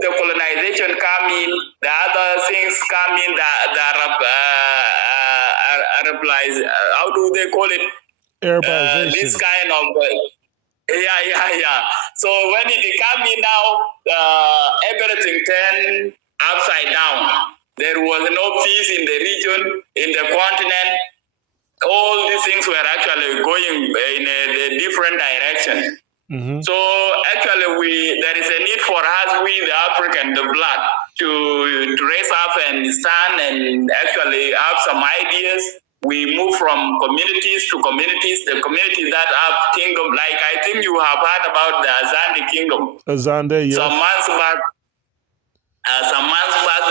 the colonization come in, the other things come in, the Arabize, how do they call it? Arabization. This kind of, yeah. So when it come in now, everything turned upside down. There was no peace in the region, in the continent. All these things were actually going in a different direction. Mm-hmm. So actually, there is a need for us, we the African, the Black, to raise up and stand and actually have some ideas. We move from communities to communities. The communities that have kingdom, like I think you have heard about the Azande kingdom. Azande, yes. Some months back,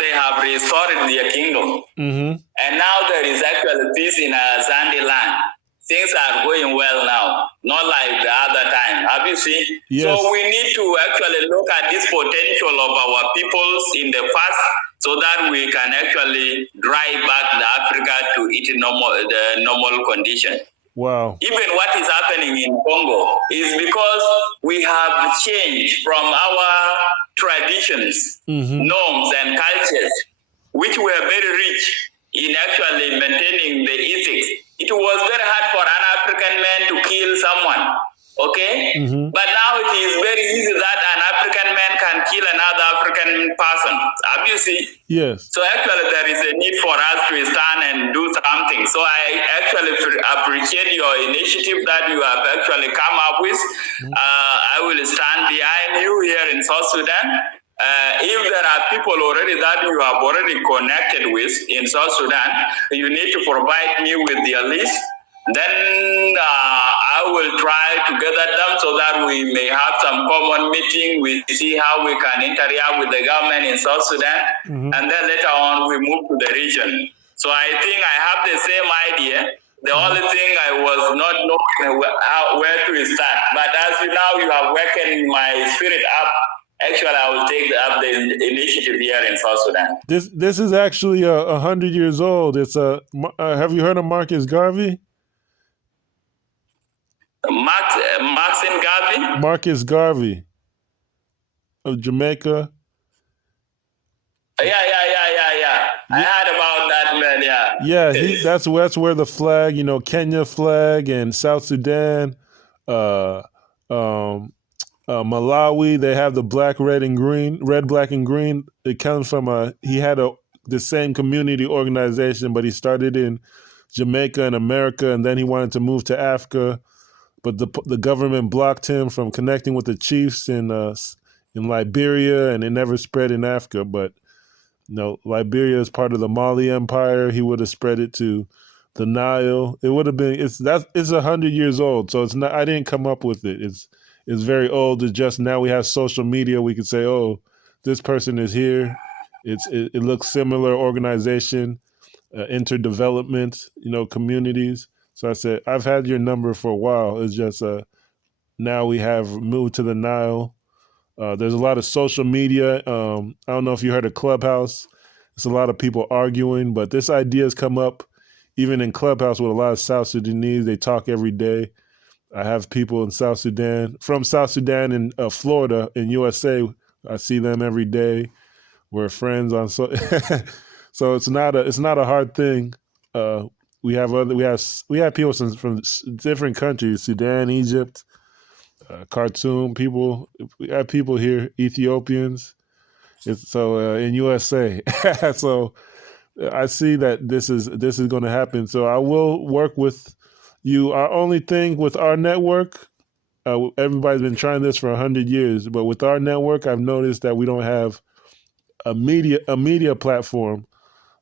they have restored their kingdom. Mm-hmm. And now there is actually peace in Azande land. Things are going well now, not like the other time. Have you seen? Yes. So we need to actually look at this potential of our peoples in the past so that we can actually drive back the Africa to its normal condition. Wow. Even what is happening in Congo is because we have changed from our traditions, norms, and cultures, which were very rich in actually maintaining the ethics. It was very hard for an African man to kill someone, okay? Mm-hmm. But now it is very easy that an African man can kill another African person. Have you seen? Yes. So actually there is a need for us to stand and do something. So I actually appreciate your initiative that you have actually come up with. I will stand behind you here in South Sudan. If there are people already that you have already connected with in South Sudan, you need to provide me with their list. Then I will try to gather them so that we may have some common meeting. We see how we can interact with the government in South Sudan. And then later on, we move to the region. So I think I have the same idea. The only thing I was not knowing where to start. But as you now, you have wakened my spirit up. Actually, I will take up the initiative here in South Sudan. This is actually 100 years old. It's have you heard of Marcus Garvey? Marcin Garvey? Marcus Garvey of Jamaica. Yeah. I heard about that man, yeah. Yeah, that's where the flag, Kenya flag and South Sudan, Malawi, they have the black, red, and green, red, black, and green. It comes from he had the same community organization, but he started in Jamaica and America, and then he wanted to move to Africa, but the government blocked him from connecting with the chiefs in Liberia, and it never spread in Africa. But Liberia is part of the Mali Empire. He would have spread it to the Nile. It would have been it's 100 years old, so it's not. I didn't come up with it. It's very old. It's just now we have social media. We can say, oh, this person is here. It looks similar organization, interdevelopment, communities. So I said, I've had your number for a while. It's just now we have moved to the Nile. There's a lot of social media. I don't know if you heard of Clubhouse. It's a lot of people arguing, but this idea has come up even in Clubhouse with a lot of South Sudanese. They talk every day. I have people in South Sudan, from South Sudan and Florida in USA. I see them every day. We're friends on so it's not a hard thing. We have people from different countries, Sudan, Egypt, Khartoum. We have people here, Ethiopians. In USA. So I see that this is going to happen. So I will work with you. Our only thing with our network, everybody's been trying this for 100 years, but with our network, I've noticed that we don't have a media platform.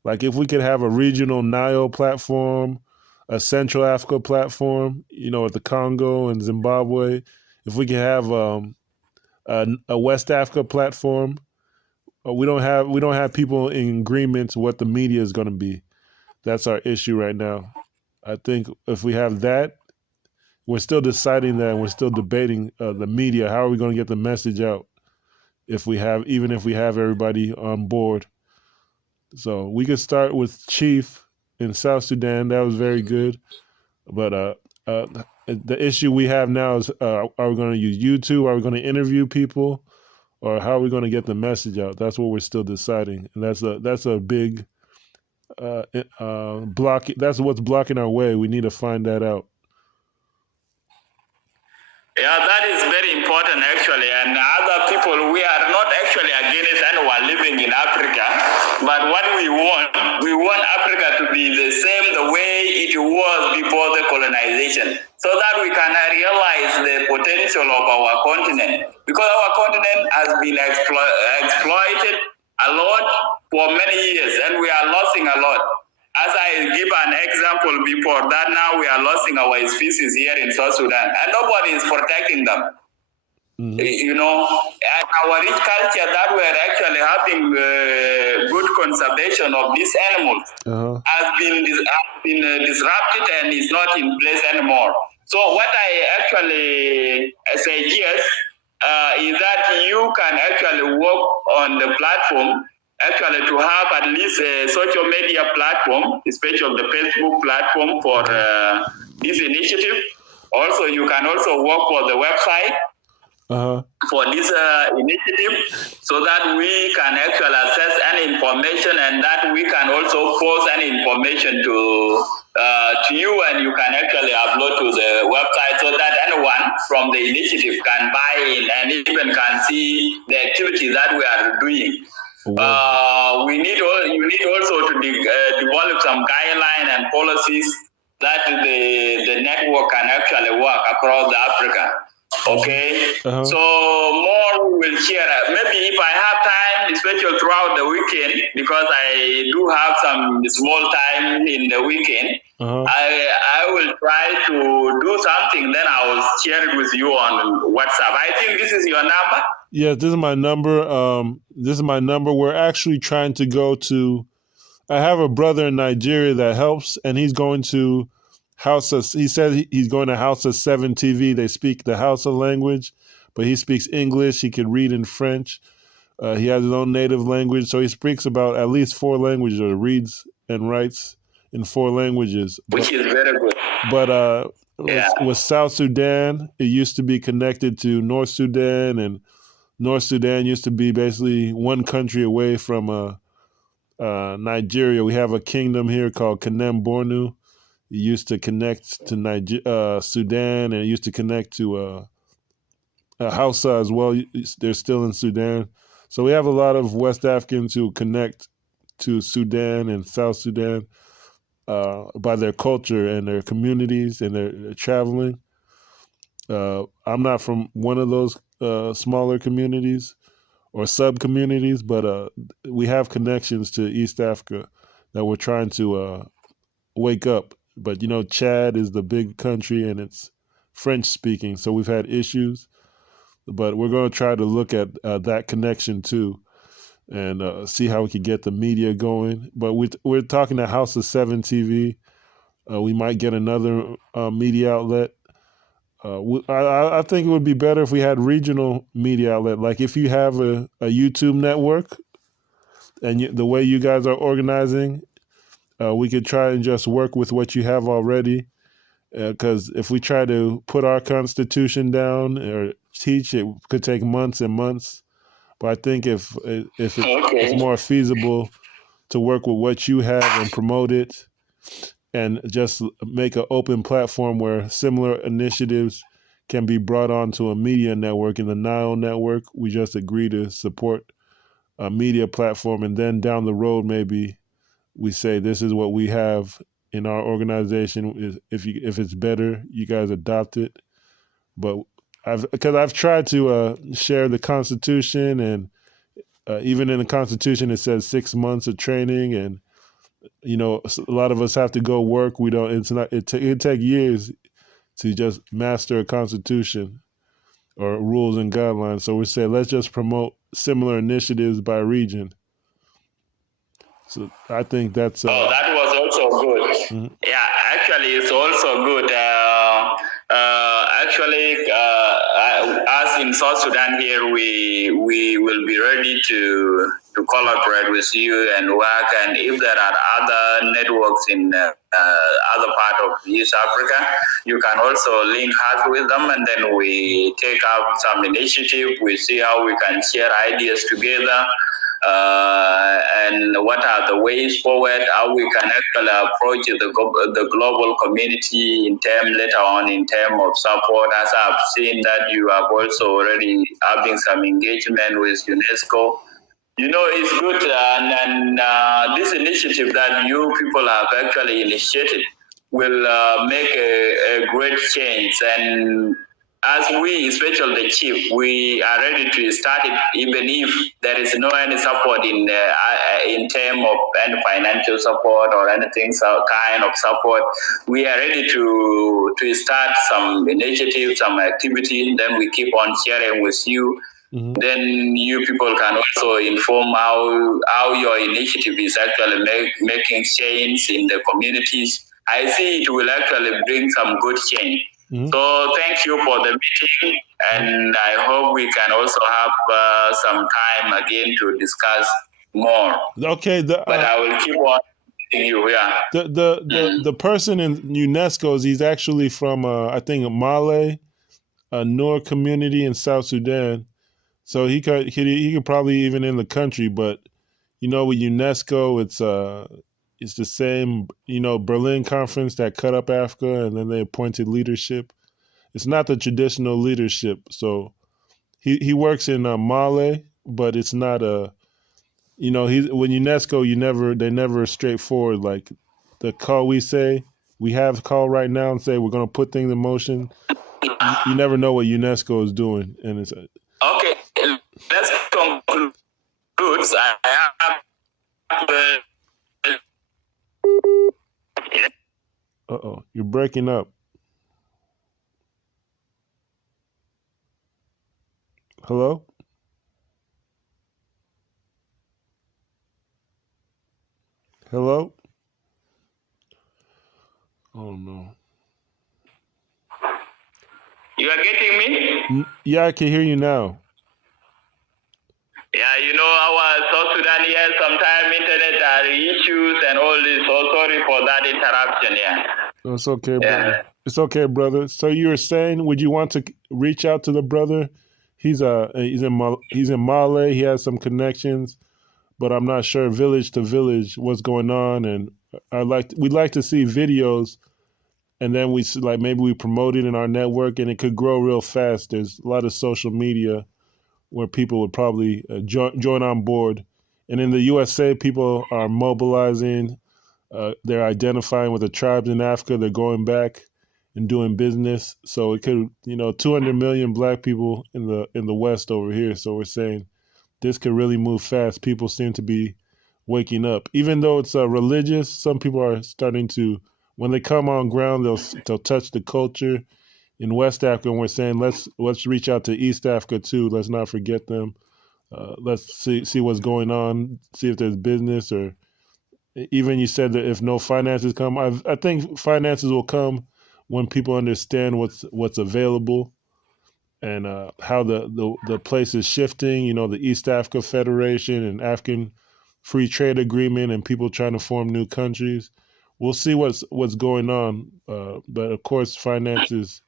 Like if we could have a regional Nile platform, a Central Africa platform, at the Congo and Zimbabwe, if we can have a West Africa platform, we don't have people in agreement what the media is going to be. That's our issue right now. I think if we have that, we're still deciding that, and we're still debating the media. How are we going to get the message out even if we have everybody on board? So we could start with C.H.I.E.F in South Sudan. That was very good. But the issue we have now is, are we going to use YouTube? Are we going to interview people? or how are we going to get the message out? That's what we're still deciding, and that's a big block. That's what's blocking our way. We need to find that out. Yeah, that is very important actually. And other people, we are not actually against anyone living in Africa, but what we want Africa to be the same the way it was before the colonization, so that we can realize the potential of our continent. Because our continent has been exploited a lot for many years, and we are losing a lot. As I give an example before that, now we are losing our species here in South Sudan, and nobody is protecting them. You know, and our rich culture that we're actually having good conservation of these animals has been disrupted and is not in place anymore. So what I actually suggest is that you can actually work on the platform, actually to have at least a social media platform, especially the Facebook platform for this initiative. Also, you can also work for the website for this initiative, so that we can actually access any information, and that we can also post any information to you, and you can actually upload to the website, so that anyone from the initiative can buy in and even can see the activities that we are doing. You need also to develop some guidelines and policies that the network can actually work across Africa. Okay, so more we will share. Maybe if I have time, especially throughout the weekend, because I do have some small time in the weekend, I will try to do something. Then I will share it with you on WhatsApp. I think this is your number. Yes, this is my number. We're actually trying to go to. I have a brother in Nigeria that helps, and he's going to Hausa. He said he's going to Hausa 7 TV. They speak the Hausa language, but he speaks English. He can read in French. He has his own native language, so he speaks about at least 4 languages, or reads and writes in 4 languages. Which is very good. But with South Sudan, it used to be connected to North Sudan, and North Sudan used to be basically one country away from Nigeria. We have a kingdom here called Kanem BORNU. It used to connect to Sudan, and it used to connect to Hausa as well. They're still in Sudan. So we have a lot of West Africans who connect to Sudan and South Sudan by their culture and their communities and their traveling. I'm not from one of those smaller communities or sub-communities, but we have connections to East Africa that we're trying to wake up. But, you know, Chad is the big country, and it's French-speaking, so we've had issues. But we're going to try to look at that connection, too, and see how we can get the media going. But we're talking to House of 7 TV. We might get another media outlet. I think it would be better if we had regional media outlet. Like if you have a YouTube network and the way you guys are organizing, we could try and just work with what you have already. Because if we try to put our constitution down or teach, it could take months and months. But I think if it's more feasible to work with what you have and promote it, and just make an open platform where similar initiatives can be brought onto a media network. In the Nile network, we just agree to support a media platform, and then down the road, maybe we say this is what we have in our organization. If it's better, you guys adopt it. But I've tried to share the Constitution, and even in the Constitution it says 6 months of training, and you know, a lot of us have to go work. We don't. It take years to just master a constitution or rules and guidelines. So we say let's just promote similar initiatives by region. So I think that's. That was also good. Mm-hmm. Yeah, actually, it's also good. As in South Sudan here, we will be ready to collaborate with you and work. And if there are other networks in other part of East Africa, you can also link us with them, and then we take up some initiative. We see how we can share ideas together. And what are the ways forward, how we can actually approach the global community in term later on in terms of support. As I've seen that you have also already having some engagement with UNESCO. You know, it's good, and this initiative that you people have actually initiated will make a great change. And as we, especially the chief, we are ready to start it, even if there is no any support in terms of any financial support or anything kind of support. We are ready to start some initiative, some activity. Then we keep on sharing with you. Then you people can also inform how your initiative is actually making change in the communities. I see it will actually bring some good change. So thank you for the meeting, and I hope we can also have some time again to discuss more. Okay, but I will keep on you. Yeah. The person in UNESCO, he's actually from I think Male, a Noor community in South Sudan. So he could probably even in the country, but you know, with UNESCO, it's the same. You know, Berlin conference that cut up Africa, and then they appointed leadership. It's not the traditional leadership. So he works in Male, but it's not a. You know, when UNESCO, they never straightforward. Like the call we have a call right now and say we're going to put things in motion. You never know what UNESCO is doing, and it's okay. Let's conclude. I have. Uh-oh, you're breaking up. Hello? Hello? Oh, no. You are getting me? Yeah, I can hear you now. Yeah, you know, our South Sudan here, sometimes internet are issues and all this. So sorry for that interruption, yeah. It's okay, brother. It's okay, brother. So you were saying, would you want to reach out to the brother? He's in Male. He has some connections, but I'm not sure village to village what's going on. And we'd like to see videos, and then maybe we promote it in our network, and it could grow real fast. There's a lot of social media where people would probably join on board. And in the USA, people are mobilizing. They're identifying with the tribes in Africa. They're going back and doing business. So it could, 200 million black people in the West over here. So we're saying this could really move fast. People seem to be waking up. Even though it's religious, some people are starting to, when they come on ground, they'll touch the culture in West Africa, and we're saying let's reach out to East Africa too. Let's not forget them. Let's see what's going on. See if there's business, or even you said that if no finances come, I think finances will come when people understand what's available and how the place is shifting. The East Africa Federation and African Free Trade Agreement, and people trying to form new countries. We'll see what's going on, but of course, finances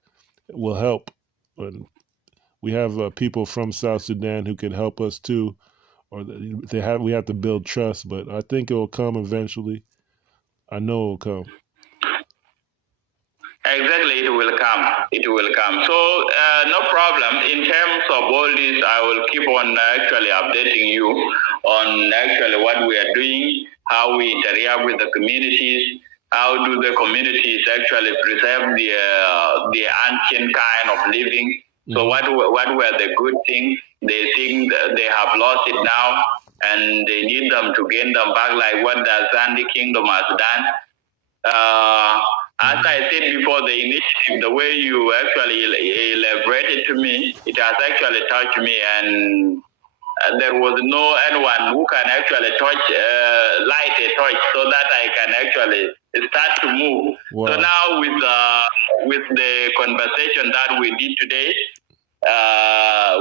will help. And we have people from South Sudan who can help us too, or we have to build trust. But I think it will come eventually. I know it will come. Exactly, it will come. It will come. So no problem. In terms of all this, I will keep on actually updating you on actually what we are doing, how we interact with the communities. How do the communities actually preserve the ancient kind of living? So what were the good things? They think they have lost it now, and they need them to gain them back, like what the Sandy Kingdom has done. As I said before, the initiative, the way you actually elaborated to me, it has actually touched me, and there was no anyone who can actually light a torch so that I can actually start to move. Wow. So now with the conversation that we did today,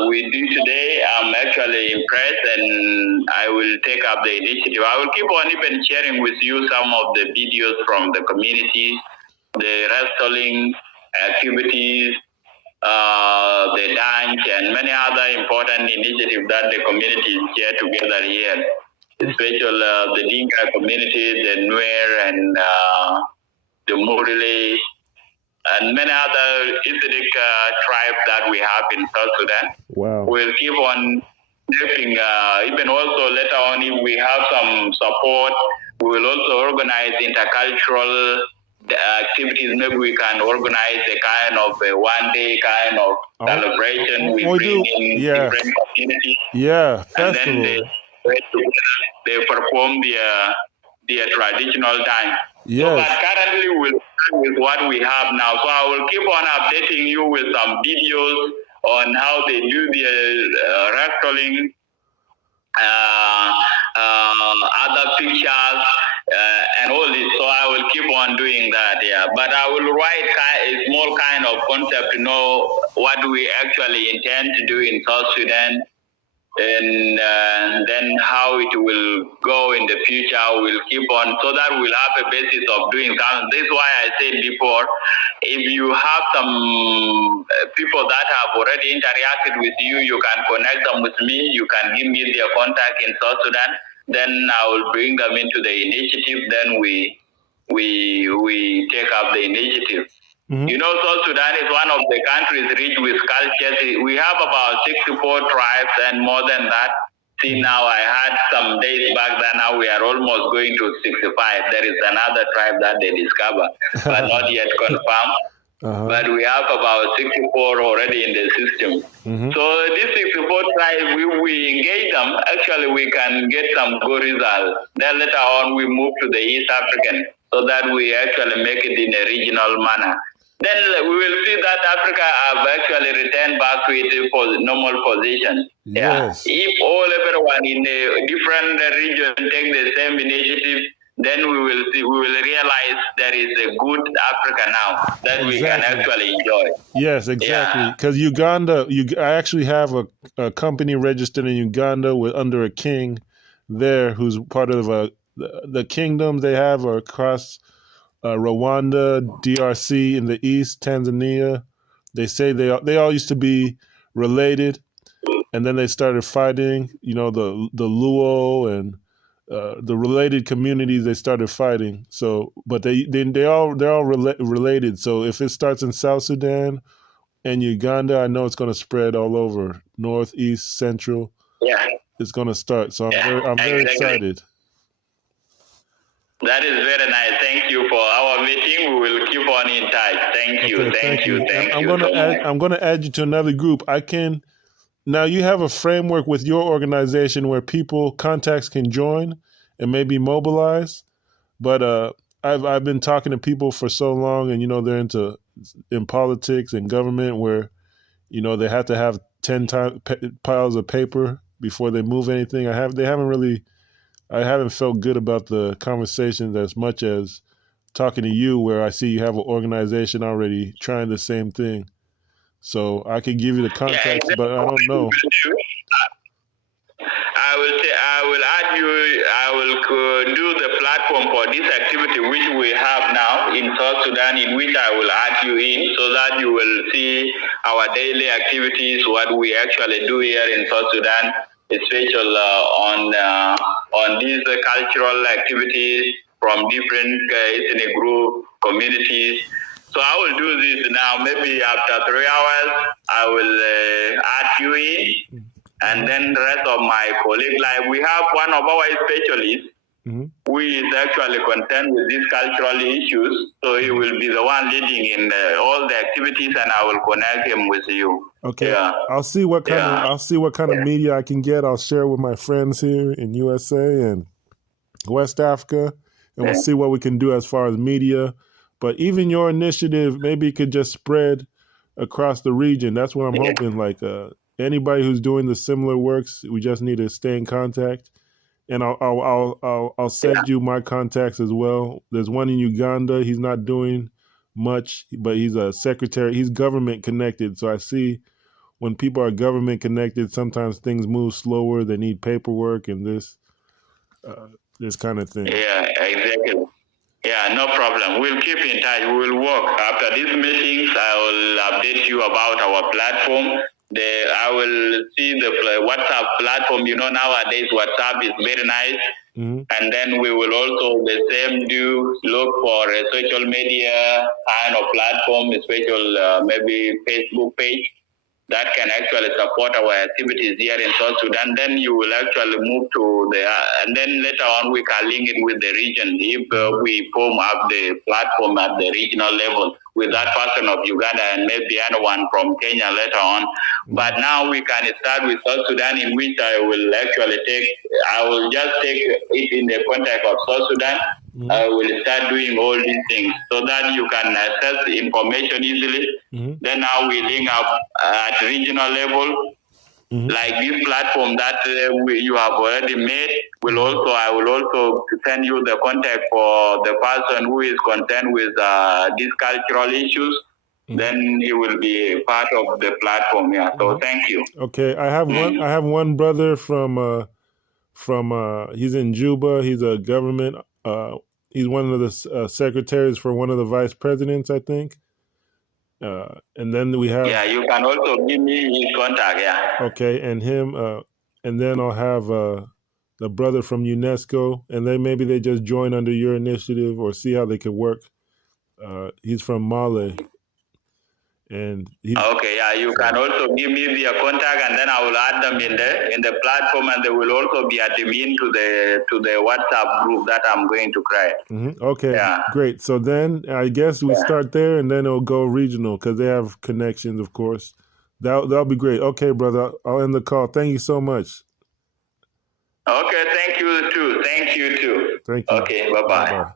we do today. I'm actually impressed, and I will take up the initiative. I will keep on even sharing with you some of the videos from the community, the wrestling activities, the dance, and many other important initiatives that the community share together here, especially the Dinka community, the Nuer, and the Murle, and many other ethnic tribes that we have in South Sudan. Wow. We'll keep on helping, even also later on, if we have some support, we will also organize intercultural activities. Maybe we can organize a kind of a one-day kind of celebration. We bring in different communities. Yeah, and then they perform their traditional dance. Yes. So, but currently we'll start with what we have now. So I will keep on updating you with some videos on how they do their wrestling, other pictures, and all this. So I will keep on doing that, yeah. But I will write a small kind of concept to know what we actually intend to do in South Sudan, and then how it will go in the future. We'll keep on, so that we'll have a basis of doing something. This is why I said before, if you have some people that have already interacted with you, you can connect them with me. You can give me their contact in South Sudan. Then I will bring them into the initiative. Then we take up the initiative. Mm-hmm. You know, South Sudan is one of the countries rich with cultures. We have about 64 tribes and more than that. See, now I had some days back that now we are almost going to 65. There is another tribe that they discovered, but not yet confirmed. But we have about 64 already in the system. Mm-hmm. So these 64 tribes, we engage them. Actually, we can get some good results. Then later on, we move to the East African, so that we actually make it in a regional manner. Then we will see that Africa have actually returned back to its normal position. Yes. Yeah. If everyone in a different region take the same initiative, then we will realize there is a good Africa now that we can actually enjoy. Yes, exactly. Because Uganda, I actually have a company registered in Uganda under a king there who's part of the kingdoms they have are across Rwanda, DRC in the east, Tanzania. They say they all used to be related, and then they started fighting. You know, the Luo and the related communities, they started fighting. So, but they're all related. So if it starts in South Sudan and Uganda, I know it's going to spread all over North, East, Central. Yeah, it's going to start. So I'm very excited. That is very nice. Thank you for our meeting. We will keep on in touch. Thank you. Thank you. I'm going to add you to another group. Now you have a framework with your organization where contacts can join and maybe mobilize. But I've been talking to people for so long, and they're in politics and government where they have to have 10 piles of paper before they move anything. I haven't felt good about the conversations as much as talking to you, where I see you have an organization already trying the same thing. So I could give you the contacts, but I don't know. I will add you. I will do the platform for this activity which we have now in South Sudan, in which I will add you in, so that you will see our daily activities, what we actually do here in South Sudan, especially on these cultural activities from different ethnic group communities. So I will do this now. Maybe after 3 hours, I will add you in, and then the rest of my colleagues. Like we have one of our specialists who is actually concerned with these cultural issues. So he will be the one leading in all the activities, and I will connect him with you. Okay. Yeah. I'll see what kind of media I can get. I'll share with my friends here in USA and West Africa, and we'll see what we can do as far as media. But even your initiative, maybe it could just spread across the region. That's what I'm hoping. Like anybody who's doing the similar works, we just need to stay in contact. And I'll send you my contacts as well. There's one in Uganda. He's not doing much, but he's a secretary. He's government connected. So I see when people are government connected, sometimes things move slower. They need paperwork and this kind of thing. Yeah, exactly. Yeah, no problem. We'll keep in touch. We will work. After these meetings, I will update you about our platform. I will see the WhatsApp platform. You know, nowadays WhatsApp is very nice. And then we will also the same look for a social media kind of platform, a special maybe Facebook page that can actually support our activities here in South Sudan. Then you will actually move to and then later on we can link it with the region if we form up the platform at the regional level with that person of Uganda and maybe anyone from Kenya later on. But now we can start with South Sudan, in which I will just take it in the context of South Sudan. I will start doing all these things so that you can access the information easily. Then now we link up at regional level, like this platform that you have already made. I will also send you the contact for the person who is concerned with these cultural issues. Then he will be part of the platform. Yeah. So thank you. Okay, I have one brother from he's in Juba. He's a government. He's one of the secretaries for one of the vice presidents, I think. And then we have. Yeah, you can also give me his contact. Yeah. Okay, and him, and then I'll have the brother from UNESCO, and then maybe they just join under your initiative or see how they could work. He's from Mali. And okay, yeah, you can also give me their contact, and then I will add them in the platform, and they will also be admin to the WhatsApp group that I'm going to create. Okay, yeah. Great. So then I guess we start there, and then it'll go regional because they have connections, of course. That'll be great. Okay, brother, I'll end the call. Thank you so much. Okay, thank you too. Thank you too. Thank you. Okay, bye-bye.